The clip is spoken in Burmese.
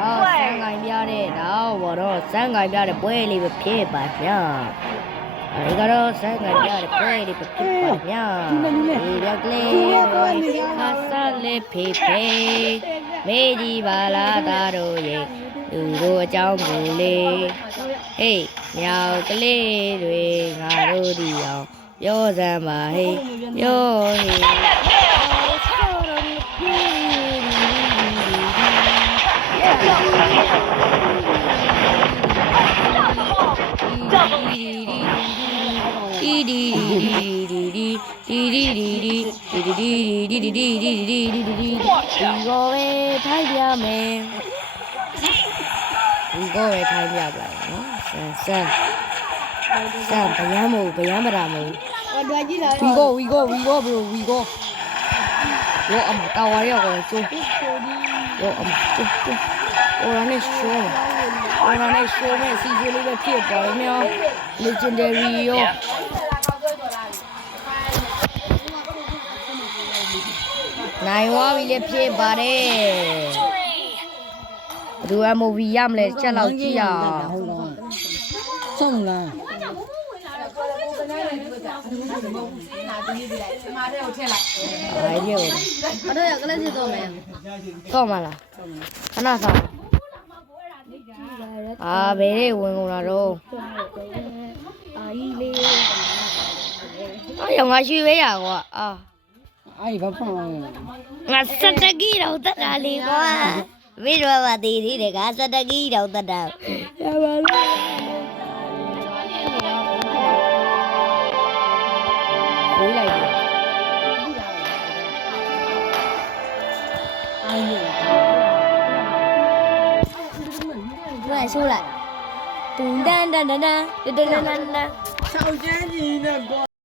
play ဆန်းကိုင်ပြတဲ့တော့ဘောတော့ဆန်းကိုင်ပြတဲ့ပွဲလေးပဲဖြစ်ပါဗျာအဲဒီကတော့ဆန်းကိုင်ပြတဲ့ပွဲလေးပဲဖြစ်ပါဗျာဒီရကလေးခါစားလေးဖေးဖေးမေးကြည့်ပါလားသားတို့ရဲ့သူတို့အကြောင်းကိုလေဟေးမြောက်ကလေးတွေငါတို့ဒီအောင်ပြောစမ်းပါဟေးပြောဟေးကိုပဲထိုင်ပြမယ်ဒီကိုပဲထိုင်ပြပါနော်ဆန်းဗျမ်းမို့ဗျမ်းမတာမို့ဝီကိုရောအမတာဝါရောကိုကျိုးရောအမကျိုးအော်ရနေရှိုးမဲ့စီစီလေးပဲဖြစ်ပေါ်တယ်မြော legendary ရောနိုင်ဝါပြီလေဖြစ်ပါတယ်ဘယ်သူအမူဗီရမလဲချက်လောက်ကြည့်ရအောင်ဆုံးလား 哎呦！我这个来就做没？干嘛啦？看那啥？啊，别的问我了喽。哎呀，我去喂呀我啊！哎，不放了。我10几头得哪里个？为什么弟弟那个10几头得到？要不然。回来的。出来，噔噔噔噔噔噔噔噔噔。小姐你那个。